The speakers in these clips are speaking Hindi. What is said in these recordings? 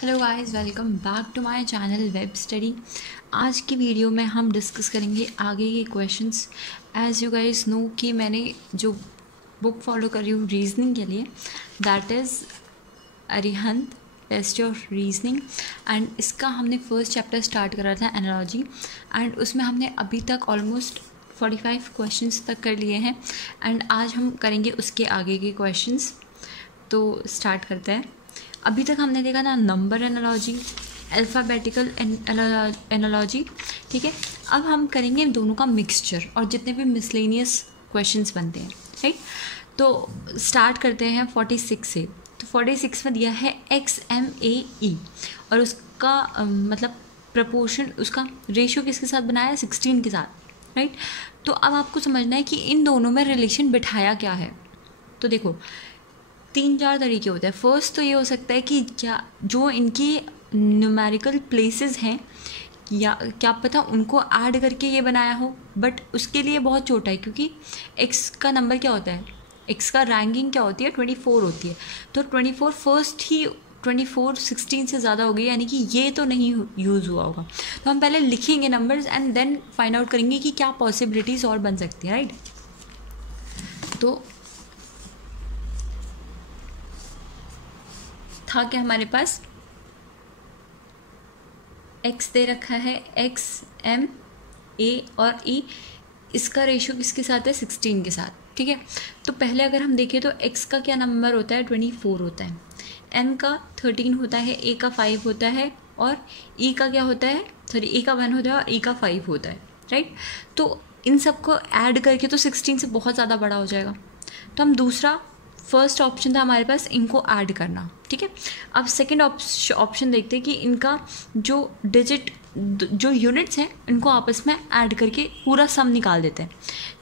Hello guys, welcome back to my channel Web Study. आज की वीडियो में हम डिस्कस करेंगे आगे के questions. As you guys know कि मैंने जो बुक फॉलो कर रही हूँ रीजनिंग के लिए, that is Arihant test of reasoning. And इसका हमने फर्स्ट चैप्टर स्टार्ट करा था एनालॉजी, एंड उसमें हमने अभी तक ऑलमोस्ट 45 क्वेश्चंस तक कर लिए हैं। एंड आज हम करेंगे उसके आगे के क्वेश्चंस। तो स्टार्ट करते हैं। अभी तक हमने देखा ना नंबर एनालॉजी, अल्फ़ाबेटिकल एनालॉजी, ठीक है। अब हम करेंगे दोनों का मिक्सचर और जितने भी मिसलेनियस क्वेश्चंस बनते हैं, राइट। तो स्टार्ट करते हैं 46 से। तो 46 में दिया है XMAE और उसका मतलब प्रपोर्शन, उसका रेशियो किसके साथ बनाया है? 16 के साथ, राइट। तो अब आपको समझना है कि इन दोनों में रिलेशन बिठाया क्या है। तो देखो 3-4 तरीके होते हैं। फर्स्ट तो ये हो सकता है कि क्या जो इनकी न्यूमेरिकल प्लेसेस हैं या क्या पता उनको ऐड करके ये बनाया हो, बट उसके लिए बहुत छोटा है क्योंकि x का नंबर क्या होता है, x का रैंकिंग क्या होती है, 24 होती है। तो 24 फर्स्ट ही 24 16 से ज़्यादा हो गई, यानी कि ये तो नहीं यूज़ हुआ होगा। तो हम पहले लिखेंगे numbers and then find out करेंगे कि क्या पॉसिबिलिटीज़ और बन सकती हैं, राइट। तो था क्या हमारे पास, x दे रखा है, x M A और E, इसका रेशियो किसके साथ है? 16 के साथ, ठीक है। तो पहले अगर हम देखें तो x का क्या नंबर होता है? 24 होता है, M का 13 होता है, A का 5 होता है और E का क्या होता है? सॉरी, A का 1 होता है और E का 5 होता है, राइट। तो इन सबको ऐड करके तो 16 से बहुत ज़्यादा बड़ा हो जाएगा। तो हम दूसरा, फर्स्ट ऑप्शन था हमारे पास इनको ऐड करना, ठीक है। अब सेकंड ऑप्शन देखते हैं कि इनका जो डिजिट, जो यूनिट्स हैं, इनको आपस में ऐड करके पूरा सम निकाल देते हैं,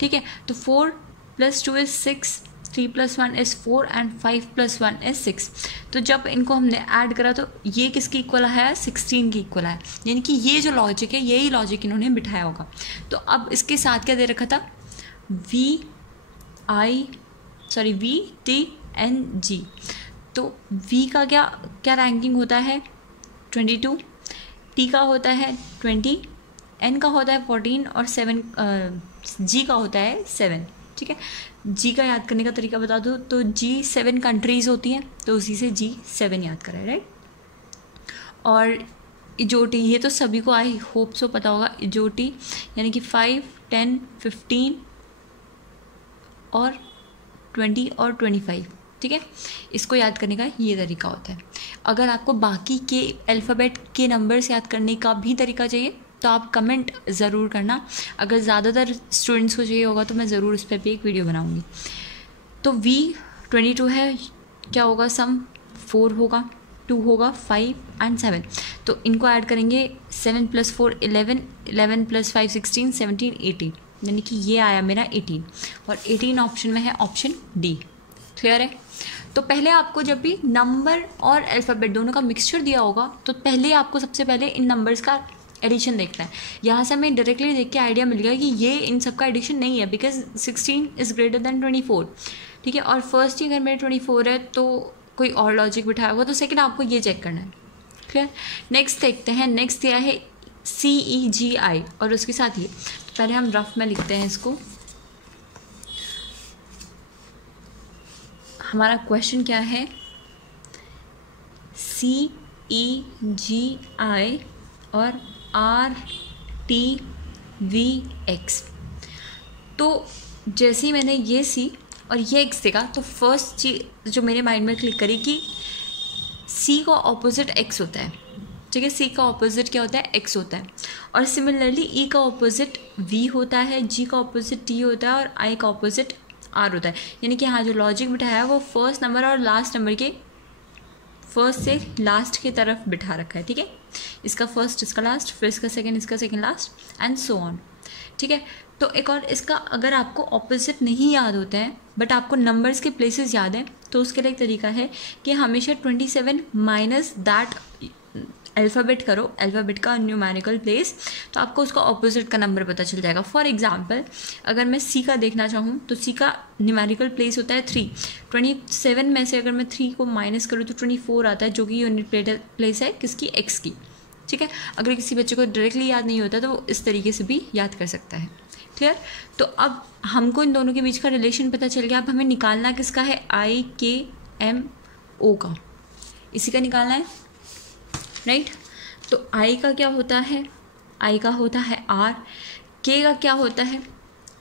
ठीक है। तो 4 + 2 = 6, 3 + 1 = 4 एंड 5 + 1 = 6। तो जब इनको हमने ऐड करा तो ये किसकी इक्वल है? 16 की इक्वल है। यानी कि ये जो लॉजिक है, यही लॉजिक इन्होंने बिठाया होगा। तो अब इसके साथ क्या दे रखा था? VTNG। तो V का क्या रैंकिंग होता है? 22, T का होता है 20, N का होता है 14 और 7 G का होता है 7, ठीक है। G का याद करने का तरीका बता दो तो G 7 कंट्रीज़ होती हैं, तो उसी से G 7 याद करें, राइट। और इजोटी, ये तो सभी को आई होप सो पता होगा। इजोटी यानी कि 5, 10, 15 और 20 और 25, ठीक है। इसको याद करने का ये तरीका होता है। अगर आपको बाकी के अल्फ़ाबेट के नंबर्स याद करने का भी तरीका चाहिए तो आप कमेंट ज़रूर करना। अगर ज़्यादातर स्टूडेंट्स को चाहिए होगा तो मैं ज़रूर उस पर भी एक वीडियो बनाऊँगी। तो V22 है, क्या होगा? सम 4 होगा, 2 होगा, 5 एंड 7। तो इनको ऐड करेंगे, 7 + 4 = 11, 11 + 5 = 16, 17 18, यानी कि ये आया मेरा 18 और 18 ऑप्शन में है, ऑप्शन डी। क्लियर है? तो पहले आपको जब भी नंबर और अल्फ़ाबेट दोनों का मिक्सचर दिया होगा तो पहले आपको सबसे पहले इन नंबर्स का एडिशन देखना है। यहाँ से हमें डायरेक्टली देख के आइडिया मिल गया कि ये इन सब का एडिशन नहीं है, बिकॉज 16 इज़ ग्रेटर देन 24, ठीक है। और फर्स्ट ही अगर मेरे 24 है तो कोई और लॉजिक बिठाया होगा। तो सेकेंड आपको ये चेक करना है। क्लियर? नेक्स्ट देखते हैं। नेक्स्ट दिया है CEGI और उसके साथ ये, पहले हम रफ में लिखते हैं इसको। हमारा क्वेश्चन क्या है? CEGI और RTVX। तो जैसे ही मैंने ये C और ये X देखा तो फर्स्ट चीज जो मेरे माइंड में क्लिक करी कि C का ऑपोजिट X होता है, ठीक है। C का ऑपोजिट क्या होता है? X होता है। और सिमिलरली E का ऑपोजिट V होता है, G का ऑपोजिट T होता है और I का ऑपोजिट R होता है। यानी कि हाँ, जो लॉजिक बिठाया है वो फर्स्ट नंबर और लास्ट नंबर के फर्स्ट से लास्ट की तरफ बिठा रखा है, ठीक है। इसका फर्स्ट, इसका लास्ट, फिर इसका सेकेंड, इसका second last and so on, ठीक है। तो एक और इसका, अगर आपको ऑपोजिट नहीं याद होता है बट आपको नंबर्स के प्लेसेस याद हैं तो उसके लिए एक तरीका है कि हमेशा 27 माइनस दैट अल्फ़ाबेट करो, अल्फ़ाबेट का न्यूमेरिकल प्लेस, तो आपको उसका ऑपोजिट का नंबर पता चल जाएगा। फॉर एग्जांपल अगर मैं सी का देखना चाहूँ तो सी का न्यूमेरिकल प्लेस होता है 3। 27 में से अगर मैं 3 को माइनस करूँ तो 24 आता है, जो कि यूनिट प्लेस है किसकी, एक्स की। ठीक है, अगर किसी बच्चे को डायरेक्टली याद नहीं होता तो वो इस तरीके से भी याद कर सकता है। क्लियर। तो अब हमको इन दोनों के बीच का रिलेशन पता चल गया। अब हमें निकालना किसका है, IKMO का, इसी का निकालना है, राइट। तो I का क्या होता है, I का होता है R, K का क्या होता है,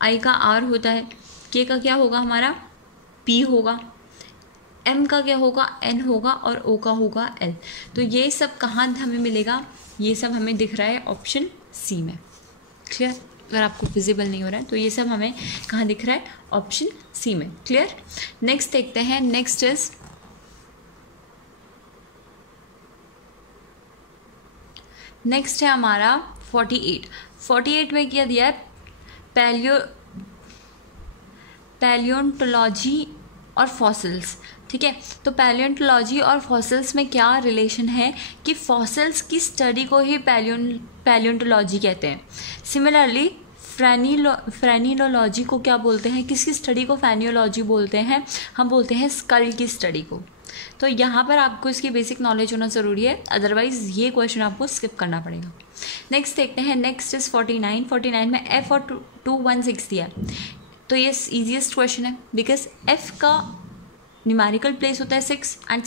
I का R होता है, K का क्या होगा हमारा P होगा, M का क्या होगा N होगा और O का होगा L। तो ये सब कहाँ हमें मिलेगा, ये सब हमें दिख रहा है ऑप्शन सी में। क्लियर। अगर आपको विजिबल नहीं हो रहा है तो ये सब हमें कहाँ दिख रहा है, ऑप्शन सी में। क्लियर। नेक्स्ट देखते हैं, नेक्स्ट है हमारा 48 में क्या दिया है, पैलियोंटोलॉजी और फॉसिल्स। ठीक है, तो पैलियोंटोलॉजी और फॉसिल्स में क्या रिलेशन है कि फॉसिल्स की स्टडी को ही पैलियोंटोलॉजी कहते हैं। सिमिलरली फ्रेनियोलॉजी को क्या बोलते हैं, किसकी स्टडी को फ्रेनियोलॉजी बोलते हैं, हम बोलते हैं स्कल की स्टडी को। तो यहाँ पर आपको इसकी बेसिक नॉलेज होना ज़रूरी है, अदरवाइज़ ये क्वेश्चन आपको स्किप करना पड़ेगा। नेक्स्ट देखते हैं, नेक्स्ट इज़ 49 में F और 216 दिया है। तो ये ईजीएस्ट क्वेश्चन है बिकॉज F का न्यूमेरिकल प्लेस होता है 6 एंड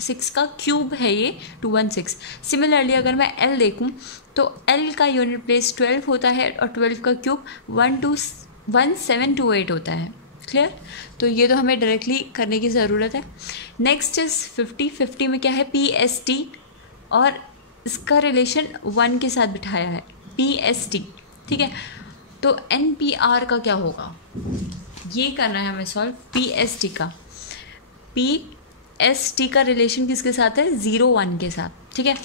6 का क्यूब है ये 216। सिमिलरली अगर मैं L देखूं तो L का यूनिट प्लेस 12 होता है और 12 का क्यूब 1728 होता है। क्लियर। तो ये तो हमें डायरेक्टली करने की ज़रूरत है। नेक्स्ट इज़ 50 में क्या है, PST, और इसका रिलेशन 1 के साथ बिठाया है, PST। ठीक है, तो NPR का क्या होगा, ये करना है हमें सॉल्व। PST का रिलेशन किसके साथ है, 0-1 के साथ। ठीक है,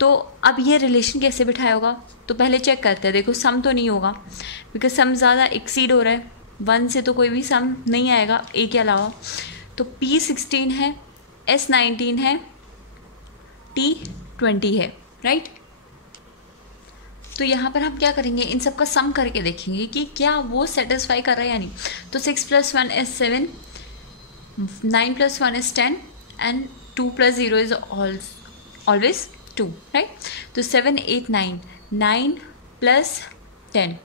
तो अब ये रिलेशन कैसे बिठाया होगा, तो पहले चेक करते हैं। देखो सम तो नहीं होगा बिकॉज सम ज़्यादा एक्सीड हो रहा है, 1 से तो कोई भी सम नहीं आएगा A के अलावा। तो P16 है, S19 है, T20 है, राइट। तो यहाँ पर हम क्या करेंगे, इन सब का सम करके देखेंगे कि क्या वो सेटिस्फाई कर रहा है या नहीं। तो 6 + 1 is 7, 9 + 1 is 10 and 2 + 0 is always 2, right. तो 7, 8, 9 + 10,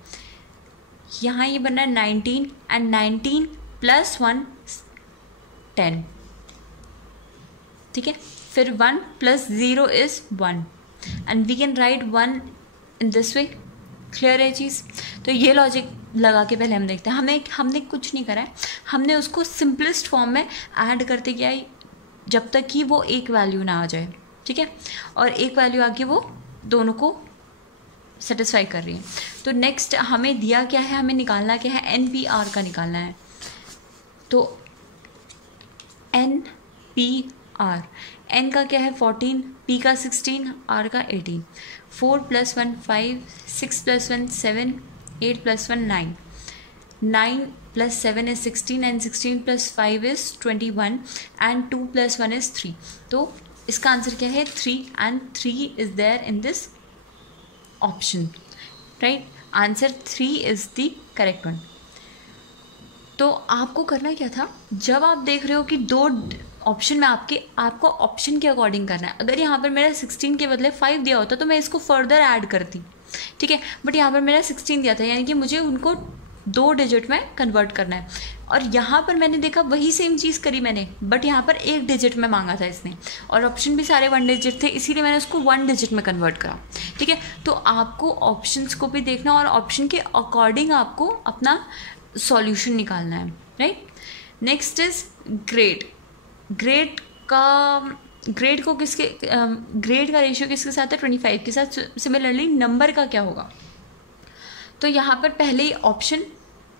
यहाँ ये बन रहा है 19 and 19 + 1 10। ठीक है, फिर 1 + 0 is 1 and we can write 1 in this way। Clear है चीज़। तो ये लॉजिक लगा के पहले हम देखते हैं। हमने कुछ नहीं करा है, हमने उसको सिंपलेस्ट फॉर्म में ऐड करते गया जब तक कि वो एक वैल्यू ना आ जाए। ठीक है, और एक वैल्यू आके वो दोनों को सेटिस्फाई कर रही है। तो नेक्स्ट हमें दिया क्या है, हमें निकालना क्या है, NPR का निकालना है। तो NPR, N का क्या है 14, P का 16, R का 18। 4 + 1 5, 6 + 1 7, 8 + 1 9, 9 + 7 is 16 and 16 + 5 is 21 and 2 + 1 is 3। तो इसका आंसर क्या है 3 and 3 is there in this option, right। Answer 3 is the correct one। तो आपको करना क्या था, जब आप देख रहे हो कि 2 ऑप्शन में आपको ऑप्शन के अकॉर्डिंग करना है। अगर यहाँ पर मेरा 16 के बदले 5 दिया होता तो मैं इसको फर्दर ऐड करती। ठीक है, बट यहाँ पर मेरा 16 दिया था, यानी कि मुझे उनको 2 डिजिट में कन्वर्ट करना है। और यहाँ पर मैंने देखा वही सेम चीज़ करी मैंने, बट यहाँ पर 1 डिजिट में मांगा था इसने, और ऑप्शन भी सारे 1 डिजिट थे, इसीलिए मैंने उसको 1 डिजिट में कन्वर्ट करा। ठीक है, तो आपको ऑप्शंस को भी देखना और ऑप्शन के अकॉर्डिंग आपको अपना सॉल्यूशन निकालना है, राइट। नेक्स्ट इज ग्रेड का रेशियो किसके साथ है, 25 के साथ। सिमिलरली नंबर का क्या होगा, तो यहाँ पर पहले ही ऑप्शन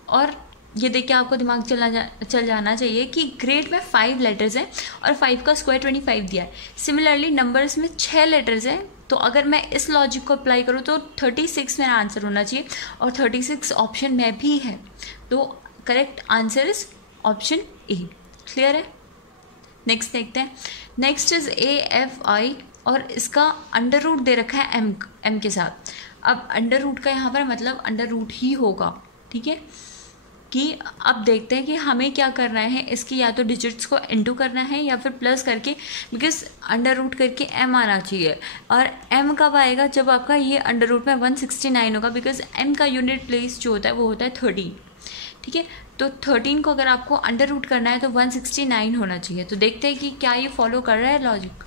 और ये देख के आपको दिमाग चल जाना चाहिए कि ग्रेड में 5 लेटर्स हैं और 5 का स्क्वायर 25 दिया है। सिमिलरली नंबर्स में 6 लेटर्स हैं, तो अगर मैं इस लॉजिक को अप्लाई करूँ तो 36 मेरा आंसर होना चाहिए, और 36 ऑप्शन में भी है, तो correct answer is option A. Clear है। नेक्स्ट देखते हैं, नेक्स्ट इज AFI और इसका अंडर रूट दे रखा है एम के साथ। अब अंडर रूट का यहाँ पर मतलब अंडर रूट ही होगा, ठीक है। कि अब देखते हैं कि हमें क्या करना है, इसकी या तो डिजिट्स को इनटू करना है या फिर प्लस करके, बिकॉज अंडर रूट करके एम आना चाहिए। और एम कब आएगा, जब आपका ये अंडर रूट में 169 होगा, बिकॉज एम का यूनिट प्लेस जो होता है वो होता है 13, ठीक है। तो 13 को अगर आपको अंडर रूट करना है तो 169 होना चाहिए। तो देखते हैं कि क्या ये फॉलो कर रहा है लॉजिक।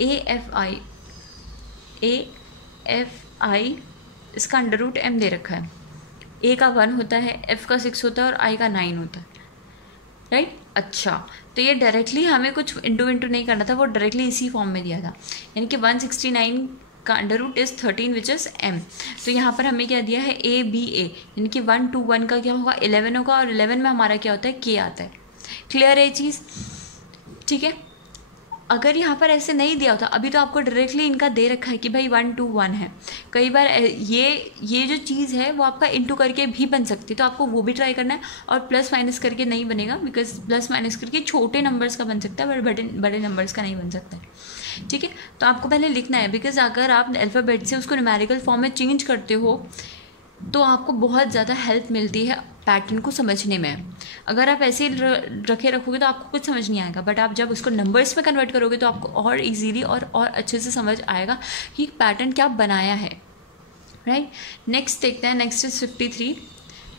ए एफ आई इसका अंडर रूट एम दे रखा है, ए का 1 होता है, एफ का 6 होता है और आई का 9 होता है, राइट। अच्छा, तो ये डायरेक्टली हमें कुछ इंटू नहीं करना था, वो डायरेक्टली इसी फॉर्म में दिया था, यानी कि 169 का under root is 13 which is M. तो यहाँ पर हमें क्या दिया है, ए बी ए, यानी कि 1 2 1 का क्या होगा 11 होगा, और 11 में हमारा क्या होता है, के आता है। क्लियर है चीज़, ठीक है। अगर यहाँ पर ऐसे नहीं दिया होता, अभी तो आपको डायरेक्टली इनका दे रखा है कि भाई 1 2 1 है। कई बार ये जो चीज़ है वो आपका इंटू करके भी बन सकती है, तो आपको वो भी ट्राई करना है। और प्लस माइनस करके नहीं बनेगा, बिकॉज प्लस माइनस करके छोटे नंबर्स का बन सकता है, बड़े नंबर्स का नहीं बन सकता है, ठीक है। तो आपको पहले लिखना है, बिकॉज अगर आप अल्फ़ाबेट से उसको न्यूमेरिकल फॉर्म में चेंज करते हो तो आपको बहुत ज़्यादा हेल्प मिलती है पैटर्न को समझने में। अगर आप ऐसे रखोगे तो आपको कुछ समझ नहीं आएगा, बट आप जब उसको नंबर्स में कन्वर्ट करोगे तो आपको और इजीली और अच्छे से समझ आएगा कि पैटर्न क्या बनाया है, राइट। नेक्स्ट देखते हैं, नेक्स्ट इज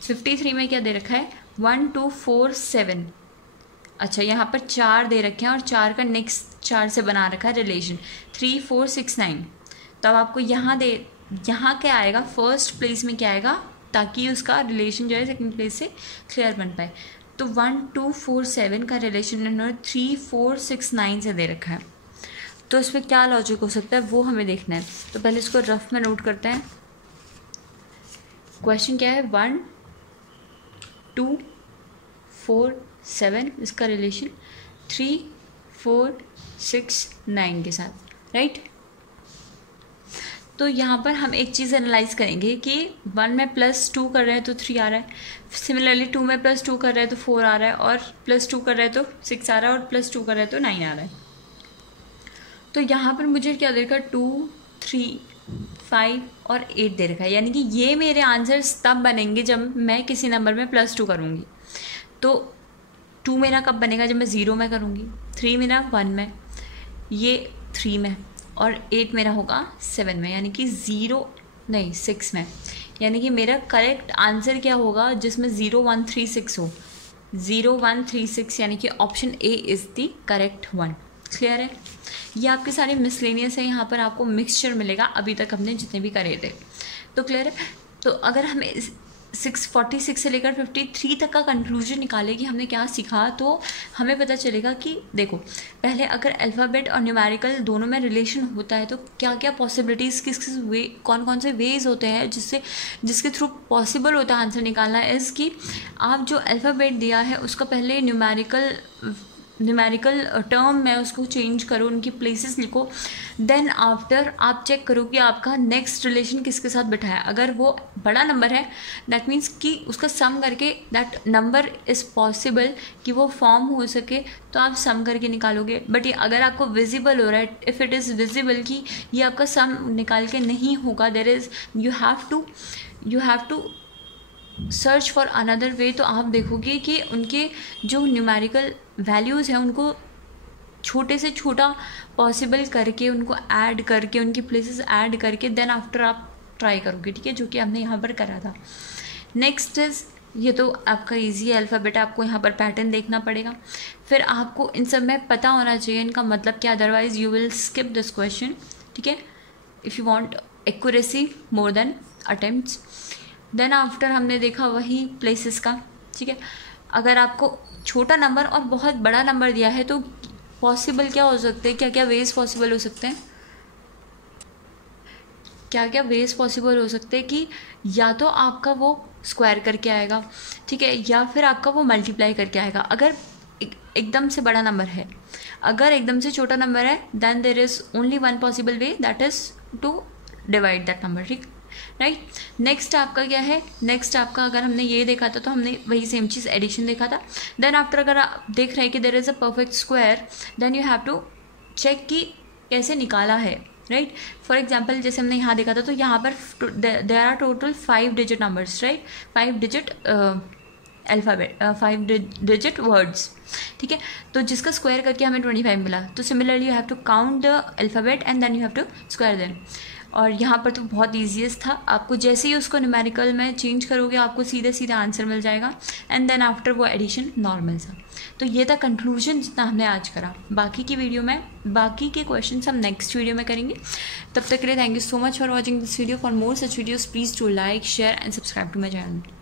53 में क्या दे रखा है, 1 2 4 7। अच्छा, यहाँ पर 4 दे रखे हैं और 4 का नेक्स्ट 4 से बना रखा है रिलेशन 3 4 6 9। तो अब आपको यहाँ क्या आएगा, फर्स्ट प्लेस में क्या आएगा, ताकि उसका रिलेशन जो है सेकंड प्लेस से क्लियर बन पाए। तो 1 2 4 7 का रिलेशन इन्होंने 3 4 6 9 से दे रखा है। तो इसमें क्या लॉजिक हो सकता है वो हमें देखना है। तो पहले इसको रफ में नोट करते हैं। क्वेश्चन क्या है, 1 2 4 7 इसका रिलेशन 3 4 6 9 के साथ, राइट। तो यहाँ पर हम एक चीज़ एनालाइज करेंगे कि 1 में +2 कर रहे हैं तो 3 आ रहा है, सिमिलरली 2 में +2 कर रहे हैं तो 4 आ रहा है, और +2 कर रहे हैं तो 6 आ रहा है, और +2 कर रहे हैं तो 9 आ रहा है। तो यहाँ पर मुझे क्या दे रखा है, 2 3 5 और 8 दे रखा है, यानी कि ये मेरे आंसर्स तब बनेंगे जब मैं किसी नंबर में +2 करूँगी। तो 2 मेरा कब बनेगा, जब मैं 0 में करूँगी, 3 मेरा 1 में, ये 3 में, और 8 मेरा होगा 7 में, यानी कि 6 में। यानी कि मेरा करेक्ट आंसर क्या होगा, जिसमें 0 1 3 6 हो, 0 1 3 6, यानी कि option A is the correct one. Clear है। ये आपके सारे मिसलेनियस है, यहाँ पर आपको मिक्सचर मिलेगा अभी तक हमने जितने भी करे थे। तो क्लियर है। तो अगर हमें 46 से लेकर 53 तक का कंक्लूजन निकाले कि हमने क्या सीखा, तो हमें पता चलेगा कि देखो, पहले अगर अल्फ़ाबेट और न्यूमेरिकल दोनों में रिलेशन होता है तो क्या क्या पॉसिबिलिटीज़, किस वे, कौन से वेज होते हैं जिसके थ्रू पॉसिबल होता है आंसर निकालना, इस कि आप जो अल्फ़ाबेट दिया है उसका पहले न्यूमेरिकल टर्म में उसको चेंज करो, उनकी प्लेसेस लिखो, देन आफ्टर आप चेक करो कि आपका नेक्स्ट रिलेशन किसके साथ बैठा है। अगर वो बड़ा नंबर है, दैट मीन्स कि उसका सम करके दैट नंबर इज़ पॉसिबल कि वो फॉर्म हो सके, तो आप सम करके निकालोगे। बट ये अगर आपको विजिबल हो रहा है, इफ़ इट इज़ विजिबल कि ये आपका सम निकाल के नहीं होगा, there is you have to search for another way. तो आप देखोगे कि उनके जो न्यूमेरिकल वैल्यूज़ हैं उनको छोटे से छोटा पॉसिबल करके, उनको ऐड करके, उनकी प्लेसेस ऐड करके, देन आफ्टर आप ट्राई करोगे, ठीक है, जो कि हमने यहाँ पर करा था। नेक्स्ट इज़, ये तो आपका इजी अल्फ़ाबेट, आपको यहाँ पर पैटर्न देखना पड़ेगा, फिर आपको इन सब में पता होना चाहिए इनका मतलब क्या, otherwise you will skip this question, ठीक है, if you want accuracy more than attempts. Then after हमने देखा वही प्लेसेस का, ठीक है। अगर आपको छोटा नंबर और बहुत बड़ा नंबर दिया है तो पॉसिबल क्या हो सकते हैं, क्या क्या वेज पॉसिबल हो सकते हैं, क्या क्या वेज पॉसिबल हो सकते हैं कि या तो आपका वो स्क्वायर करके आएगा, ठीक है, या फिर आपका वो मल्टीप्लाई करके आएगा। अगर एकदम से बड़ा नंबर है, अगर एकदम से छोटा नंबर है, then there is only one possible way, that is to divide that number, ठीक, राइट। नेक्स्ट आपका क्या है, नेक्स्ट आपका अगर हमने ये देखा था तो हमने वही सेम चीज़ एडिशन देखा था। देन आफ्टर अगर आप देख रहे हैं कि there is a perfect square, then you have to check कि कैसे निकाला है, राइट। फॉर एग्जाम्पल जैसे हमने यहाँ देखा था, तो यहाँ पर there are total 5 digit numbers, right, 5 digit alphabet, 5 digit words, ठीक है। तो जिसका स्क्वायर करके हमें 25 मिला, तो similarly you have to count the alphabet and then you have to square them. और यहाँ पर तो बहुत ईजीएस्ट था, आपको जैसे ही उसको न्यूमेरिकल में चेंज करोगे आपको सीधे सीधे आंसर मिल जाएगा, एंड देन आफ्टर वो एडिशन नॉर्मल सा। तो ये था कंक्लूजन जितना हमने आज करा। बाकी की वीडियो में बाकी के क्वेश्चंस हम नेक्स्ट वीडियो में करेंगे। तब तक के लिए thank you so much for watching this video. For more such videos please to like, share and subscribe to my channel.